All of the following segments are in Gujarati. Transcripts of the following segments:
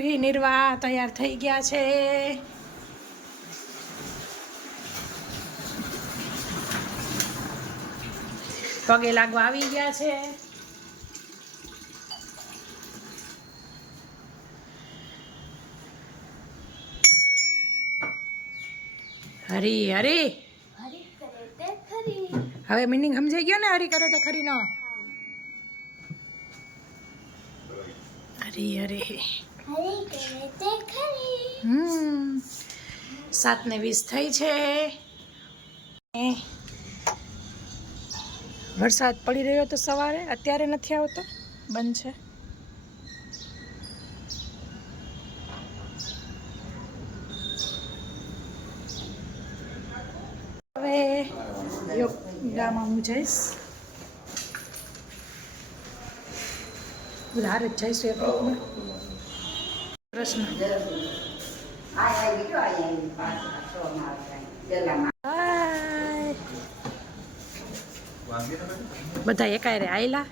નિર્વા તૈયાર થઈ ગયા છે. પગે લાગવા આવી ગયા છે. હરી હરી હવે મીનિંગ સમજાઈ ગયો ને? હરી કરે તે ખરી નો હરી હરી 7:20 થઈ છે. વરસાદ પડી રહ્યો તો સવારે, અત્યારે નથી આવતો, બંધ છે. હવે યોગામાં હું જઈશ, હાર જ જઈશું એક વખતમાં. પ્રશ્ન બધા એકાયરે આયલા.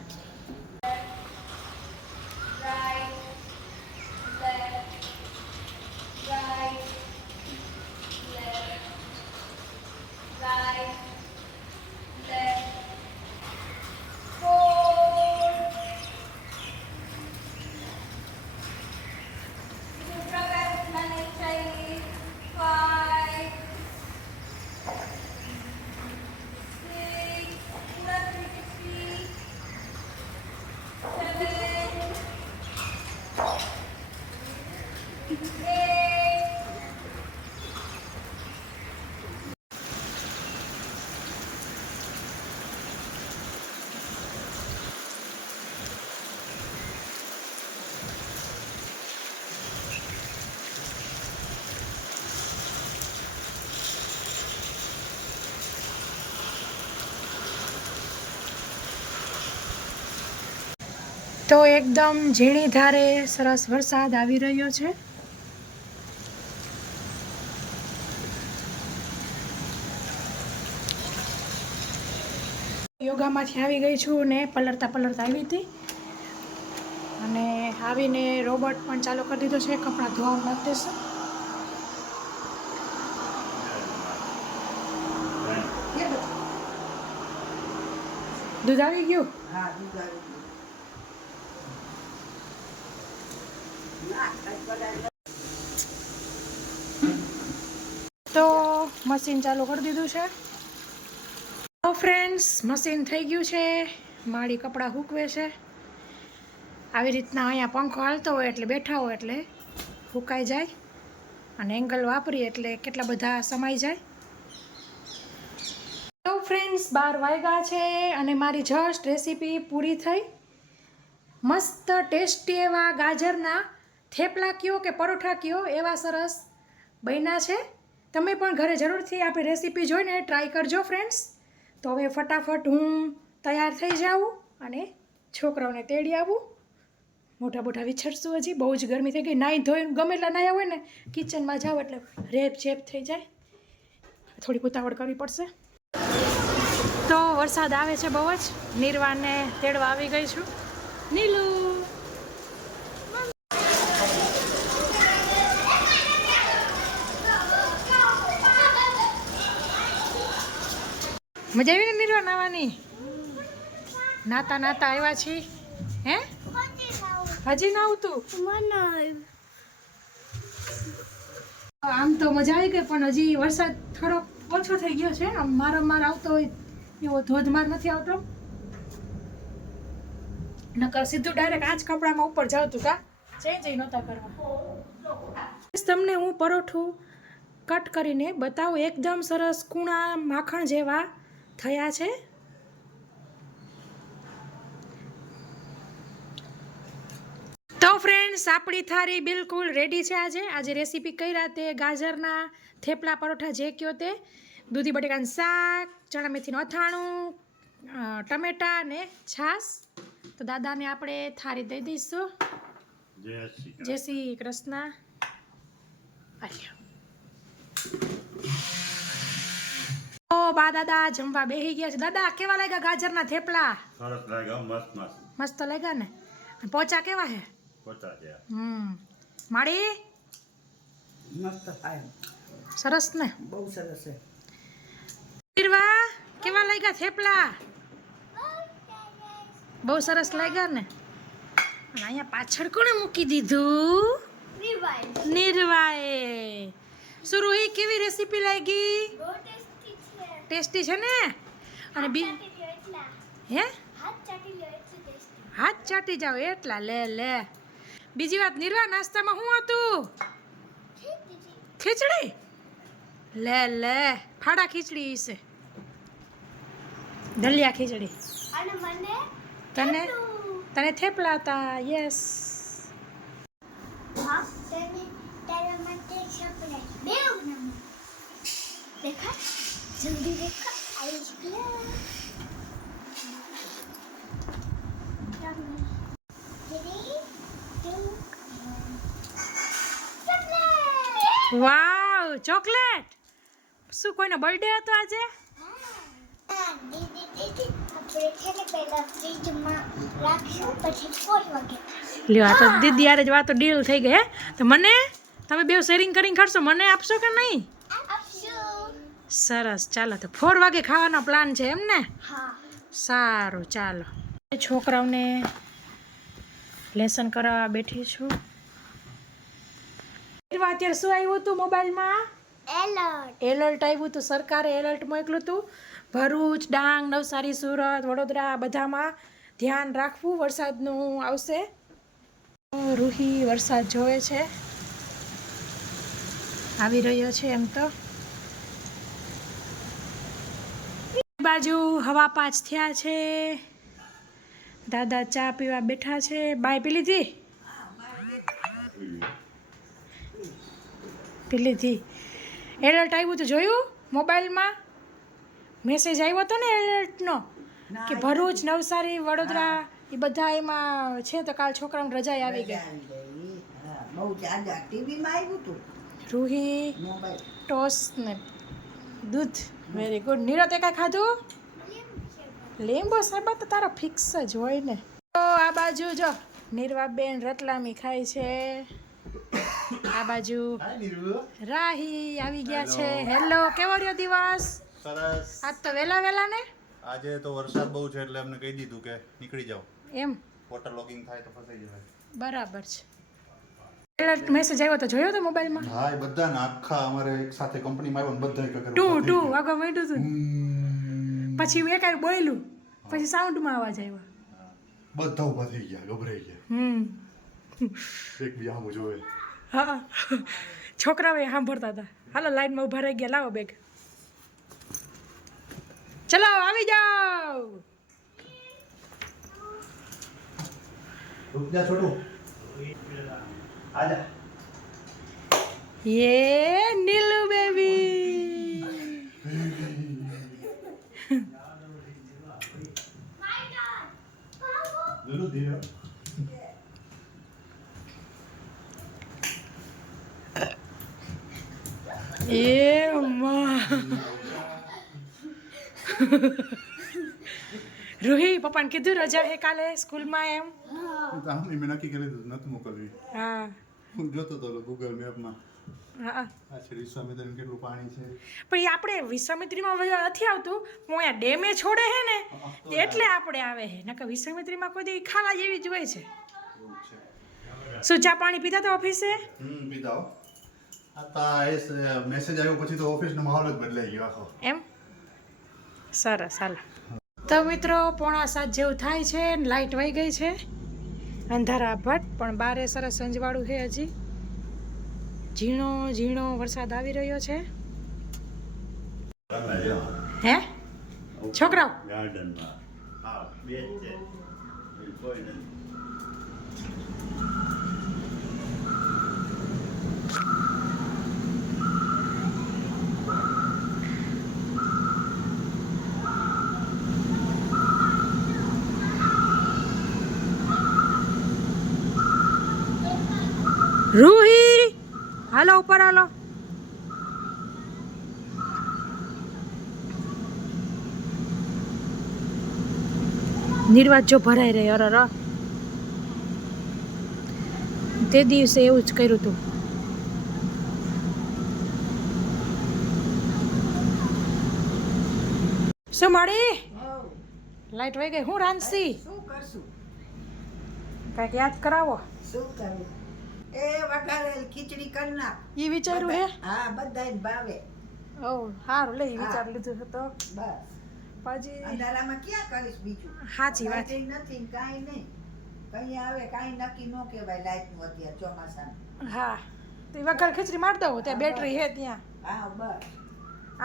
તો એકદમ ઝીણી ધારે સરસ વરસાદ આવી રહ્યો છે. યોગામાંથી આવી ગઈ છું ને પલળતા આવી હતી, અને આવીને રોબોટ પણ ચાલુ કરી દીધો છે. કપડાં ધોવા નાખતે છે. દૂધ આવી ગયું? હા, દૂધ આવી ગયું. તો મશીન ચાલુ કરી દીધું છે. તો ફ્રેન્ડ્સ, મશીન થઈ ગયું છે. માળી કપડાં સૂકવે છે. આવી રીતના અહીંયા પંખો હાલતો હોય એટલે બેઠા હોય એટલે સુકાઈ જાય, અને એંગલ વાપરીએ એટલે કેટલા બધા સમાઈ જાય. તો ફ્રેન્ડ્સ, 12 વાગ્યા છે અને મારી જસ્ટ રેસીપી પૂરી થઈ. મસ્ત ટેસ્ટી એવા ગાજરના થેપલા કયો કે પરોઠા કયો, એવા સરસ બન્યા છે. તમે પણ ઘરે જરૂરથી આપણી રેસીપી જોઈને ટ્રાય કરજો ફ્રેન્ડ્સ. તો હવે ફટાફટ હું તૈયાર થઈ જાઉં અને છોકરાઓને તેડી આવું. મોટા વિછળશું, હજી બહુ જ ગરમી થઈ ગઈ. નાહી ધોઈને ગમે એટલા નાહ્યા હોય ને, કિચનમાં જાઓ એટલે રેપ ઝેપ થઈ જાય. થોડીક ઉતાવળ કરવી પડશે. તો વરસાદ આવે છે બહુ જ. નિર્વાણને તેડવા આવી ગઈ છું. નીલુ, મજા આવી ને નિર્વા નાવાની? નાતા આવ્યા છીએ. હે, હજી ના આવતું? આમ તો મજા આવી ગઈ, પણ હજી વરસાદ થોડો ઓછો થઈ ગયો છે. આમ માર આવતો હોય એવો ધોધમાર નથી આવતો. નકર સીધું ડાયરેક્ટ આ જ કપડામાં ઉપર જાવતું. કા ચેન્જ નહોતા કરવા. તમને હું પરોઠું કટ કરીને બતાવું. એકદમ સરસ કૂણા માખણ જેવા થયા છે. તો ફ્રેન્ડ્સ, આપણી થાળી બિલકુલ રેડી છે. આજે રેસીપી કઈ રાતે ગાજરના થેપલા પરોઠા જે કયો તે, દૂધી બટેકાનું શાક, ચણા મેથીનું અથાણું, ટમેટા ને છાશ. તો દાદાને આપણે થાળી દઈ દઈશું. જય શ્રી કૃષ્ણ. ઓ બા દાદા જમવા બેહી ગયા છે. દાદા કેવા લાગ્યા ગાજરના થેપલા? સરસ લાગ્યા, મસ્ત મસ્ત લાગ્યા ને? પોચા કેવા હે? પોચા છે. માડી મસ્ત થાય, સરસ ને? બહુ સરસ છે. નિર્વા કેવા લાગ્યા થેપલા? બહુ સરસ લાગ્યા ને? અને અહીંયા પાછળ કોણે મૂકી દીધું? નિર્વાએ. સુરુહી કેવી રેસીપી લાગી? ટેસ્ટી છે ને? અને હે હાથ ચાટી જાવ એટલા લે લે. બીજી વાત નિર્વા, નાસ્તામાં શું હતું? ખીચડી. લે લે, ફાડા ખીચડી છે, દલિયા ખીચડી. તને તને થેપલા હતા. યસ. વાવ, ચોકલેટ. શું કોઈનો બર્થડે હતો આજે? લ્યો, આ તો દીદી યારે જ વાતો ડીલ થઈ ગઈ. હે તો મને તમે બે શેરિંગ કરીને ખાશો, મને આપશો કે નહીં? સરસ, ચાલો તો 4 વાગે ખાવાનો પ્લાન છે એમ ને? સારું, ચાલો. છોકરાઓને લેસન કરાવવા બેઠી છું. અત્યારે શું આવ્યું હતું મોબાઈલમાં? એલર્ટ આવ્યું હતું. સરકારે એલર્ટ મોકલ્યું હતું. ભરૂચ, ડાંગ, નવસારી, સુરત, વડોદરા બધામાં ધ્યાન રાખવું, વરસાદનું આવશે. રૂહી વરસાદ જોવે છે, આવી રહ્યો છે એમ તો. બાજુ હવા 5 થયા છે. દાદા ચા પીવા બેઠા છે. બાય પી લીધી? પી લીધી. એલર્ટ આવ્યું તો જોયું મોબાઈલમાં? મેસેજ આવ્યો હતો ને એલર્ટનો કે ભરૂચ, નવસારી, વડોદરા એ બધા એમાં છે. તો કાલ છોકરાઓને રજા આવી ગઈ. બહુ જાજા ટીવીમાં આવ્યું હતું. રૂહી ટોસ્ટ ને દૂધ. Very good. નીરવ તે કાંઈ ખાધું? લીંબુ શરબત તો તારો ફિક્સ જ હોય ને. તો આ બાજુ જો નિર્વાબેન રતલામી ખાય છે. આ બાજુ રાહી આવી ગયા છે. હેલો, કેવો રહ્યો દિવસ? સરસ. આજ તો વેલા વેલા ને? આજે તો વરસાદ બહુ છે એટલે અમને કહી દીધું કે નીકળી જાઓ. એમ? વોટર લોગિંગ થાય તો ફસાઈ જવાય. બરાબર છે. એલર્ટ મેસેજ આવ્યો તો જોયો તો મોબાઈલમાં? હા, એ બધાને આખા અમારે એક સાથે કંપનીમાં આવ્યો ને બધા એક ટુ વાગવા માંડ્યું હતું. પછી મેં કાંઈ બોલ્યું, પછી સાઉન્ડમાં અવાજ આવ્યો. બધા ઊભા થઈ ગયા, ગભરાઈ ગયા. એક બી આમ જોવે. હા, છોકરાઓ એ સાંભળતા હતા. હાલો, લાઈનમાં ઊભા રહી ગયા. લાવો બેગ. ચલો આવી જાઓ. રૂક જા છોટુ. આજા. યે નીલુ બેબી. લુલુ ધીરે. એ માં રૂહી પપ્પાને કીધું રજા હે કાલે સ્કૂલમાં એમ? આમ મેં નક્કી કરી દીધું નથી મોકલવી. હા, હું જોતો તો ગૂગલ મેપમાં. હા. આ છે વિશ્વામિત્રીનું કેટલું પાણી છે. પણ એ આપણે વિશ્વામિત્રીમાં નથી આવતું. હું અહીંયા ડેમે છોડે હે ને એટલે આપણે આવે હે. નકર વિશ્વામિત્રીમાં કોઈ દી ખાવા જેવી જ હોય છે. એવું છે. શું ચા પાણી પીતા તો ઓફિસે? પીધા હો. આ મેસેજ આવ્યો પછી તો ઓફિસનો માહોલ જ બદલાઈ ગયો આખો. એમ? સરસ. હાલ તો મિત્રો 6:45 જેવું થાય છે. લાઇટ વહી ગઈ છે. અંધારા ભટ, પણ બારે સરસ સંજવાળું છે. હજી ઝીણો ઝીણો વરસાદ આવી રહ્યો છે. હે છોકરાઓ? ગાર્ડનમાં હા, બે જ છે. કોઈ નથી. રૂહી હાલો ઉપર હાલો. નિર્વાત જો ભરાઈ રહી. અરર તે દિવસે એવું જ કર્યું હતું. શું મળી હોવ. લાઈટ વહી ગઈ. હું રાંધશી શું કરશું? કાંઈક યાદ કરાવો. શું કરવું? એ વઘારેલ ખીચડી કરી નાખ. એ વિચાર્યું હે? હા, બધાયને ભાવે. ઓ સારું લે, હા. વિચાર લીધું છે તો બસ. પછી અંધારામાં ક્યાં કરીશ બીજું? સાચી વાત. લાઇટ નથી ને કાંઈ નહીં. કઈ આવે કાંઈ નક્કી ન કહેવાય લાઇટનું અત્યારે ચોમાસાનું. હા તો વઘાર ખીચડી મારી દઉં ત્યાં બેટરી હે ત્યાં. હા, બસ.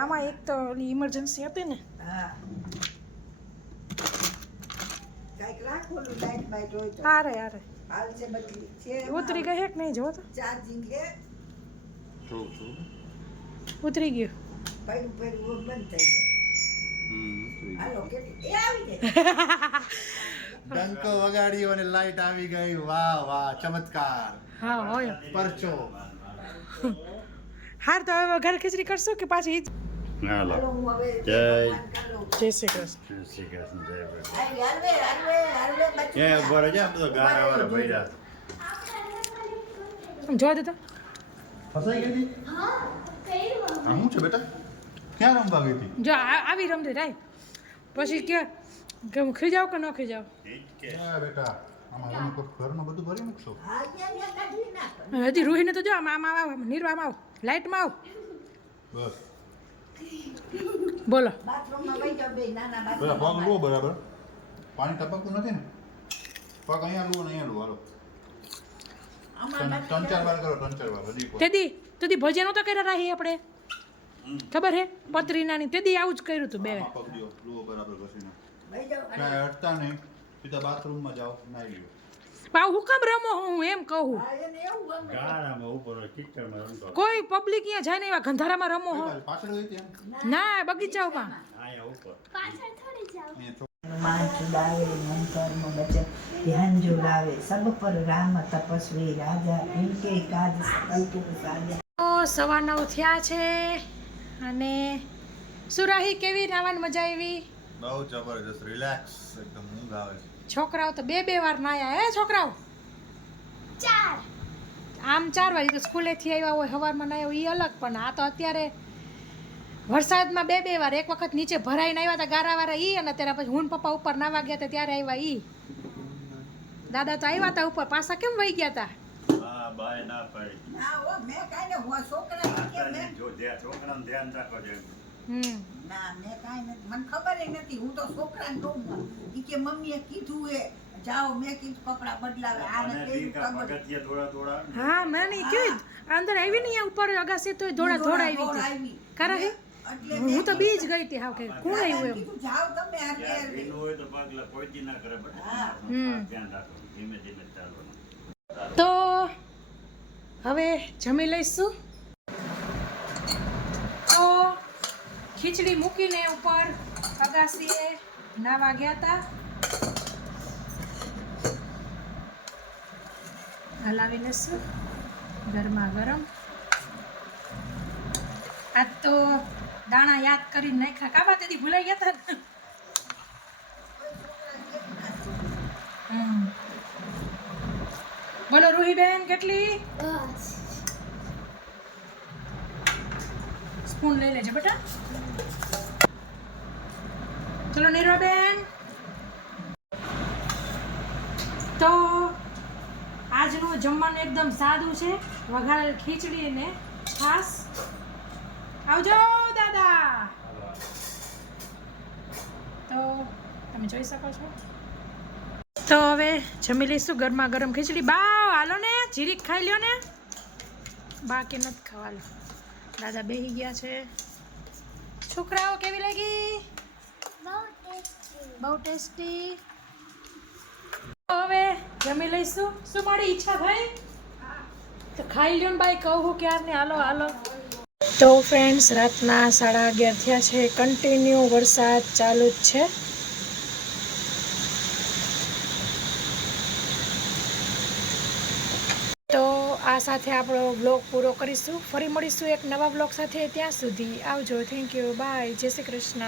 આમાં એક તો ઓલી ઇમરજન્સી હતી ને. હા. કાંઈક રાખોલું લાઇટ બાઇટ હોય તો. હારે હારે હાલ છે બધી છે. ઉતરી ગઈ હે કે નહીં જો તો ચાર્જિંગ હે. ઉતરી ગયું. પડ્યું પડ્યું બંધ થઈ જાય. હાલો કેટલી એ આવી ગઈ. ડંકો વગાડ્યો અને લાઈટ આવી ગઈ. વાહ વાહ, ચમત્કાર. હા હોય. પરચો. હાર તો હવે વઘાર ખીચડી કરશું કે પાછી ઈ જ? હાલો હું હવે જય. ભગવાન કરો. જય શ્રી કૃષ્ણ. હાલે, હાલે, હાલે, હાલે, બચ્ચું. જોવા દે તો. ફસાઈ ગઈ હતી? હા, શું છે બેટા? ક્યાં રમવા ગઈ હતી? જો આવી રમતી રાય પછી કે હું ખીજાવ કે ન ખીજાવ. ક્યાં બેટા? આમાં ઘરમાં બધું ભરી મૂકશો? હા, અહીંયા કાઢી નાખ. હજી રૂહીને તો જો આમ આવ નિર્વામાં આવ લાઇટમાં આવ. બસ. બોલો. બાથરૂમમાં વહી જાઓ બે નાના પેલા પગ બાથરૂમમાં. લો બરાબર. પાણી ટપકતું નથી ને? પગ અહીંયા લો ને અહીંયા લો. હાલો. આમાં ત્રણ ચાર વાર કરો, ત્રણ ચાર વાર. હજી કોઈ. તેદી ભજન નહોતા કર્યા રાહી આપણે ખબર હે પતરીનાની તેદી આવું જ કર્યું હતું બે. આમાં પગ દ્યો, લો બરાબર ઘસીને. વહી જાઓ. ક્યાંય અડતા નહીં. સીધા બાથરૂમમાં જાઓ, નાહી લ્યો. પાવ હું કામ રમો હું એમ કહું. હા, એને એવું ગમે. કોઈ પબ્લિક અહીંયા જાય ને એવા ગંધારામાં રમો હો. પાછળ ગઈ ત્યાં? ના બગીચાઓમાં. અહીંયા છોકરા. હનુમાન છુડાવે મન કર્મ બચન ધ્યાન જો લાવે સબ પર રામ તપસ્વી રાજા ઇનકે કાજ સકલ તુમ સાજા. તો 9:15 થયા છે અને સુરાહી કેવી નાવાની મજા આવી? બહુ જબરજસ્ત, રિલેક્સ, એકદમ ઊંઘ આવે છે. છોકરાઓ તો બે વાર નાયા હે છોકરાઓ. આમ 4 વાગે તો સ્કૂલેથી આવ્યા હોય સવારમાં નાયા હોય એ અલગ, પણ આ તો અત્યારે વરસાદમાં બે વાર, એક વખત નીચે ભરાઈને આવ્યા હતા ગારાવાળા ઈ, અને ત્યારે પછી હું ને પપ્પા ઉપર નાવા ગયા હતા ત્યારે આવ્યા ઈ. દાદા તો આવ્યા હતા ઉપર, પાછા કેમ વહી ગયા હતા? ના ઓ મેં કાંઈ ને હું છોકરા કે મેં ના મેં કાંઈ નથી, મને ખબર નથી. હું તો છોકરાને કહું ઈ કે મમ્મીએ કીધું એ જાઓ, મેં કીધું કપડાં બદલાવે આ ને તે ખબર. હા મેં નહીં કીધું અંદર આવી નહીં ઉપર અગાસી તો દોડા આવી હતી ખરા હે. એટલે હું તો બીજ ગઈ હતી હાવ કે કોણ આવ્યું એમ. કીધું જાઓ તમે હારે તો હવે જમી લઈશું. તો ખીચડી મૂકીને ઉપર અગાસીએ નાવા ગયા હતા. હલાવી લેશું ગરમા ગરમ. આજ તો દાણા યાદ કરીને નાખ્યા. કાબા તેથી ભૂલાઈ ગયા હતા ને. બોલો રૂહીબેન કેટલી? સ્પૂન લઈ લેજે બેટા. ચલો નીરવાબેન. તો આજનું જમવાનું એકદમ સાદું છે. વઘારેલ ખીચડી અને છાશ. આવજો દાદા. તો તમે જોઈ શકો છો. તો હવે જમી લઈશું ગરમા ગરમ ખીચડી. બાવ હાલો ને જીરીક ખાઈ લ્યો ને. બાકી નથી ખાવાનું. દાદા બેહી ગયા છે. છોકરાઓ કેવી લાગી? બહુ ટેસ્ટી. હવે જમી લઈશું. શું મારી ઈચ્છા થઈ તો ખાઈ લ્યો ને બાઈ કહું ક્યારને. હાલો હાલો. તો ફ્રેન્ડ્સ રાતના 11:30 થયા છે. કન્ટિન્યુ વરસાદ ચાલુ જ છે. તો આ સાથે આપણો બ્લોગ પૂરો કરીશું. ફરી મળીશું એક નવા બ્લોગ સાથે. ત્યાં સુધી આવજો. Thank you. બાય. જય શ્રી કૃષ્ણ.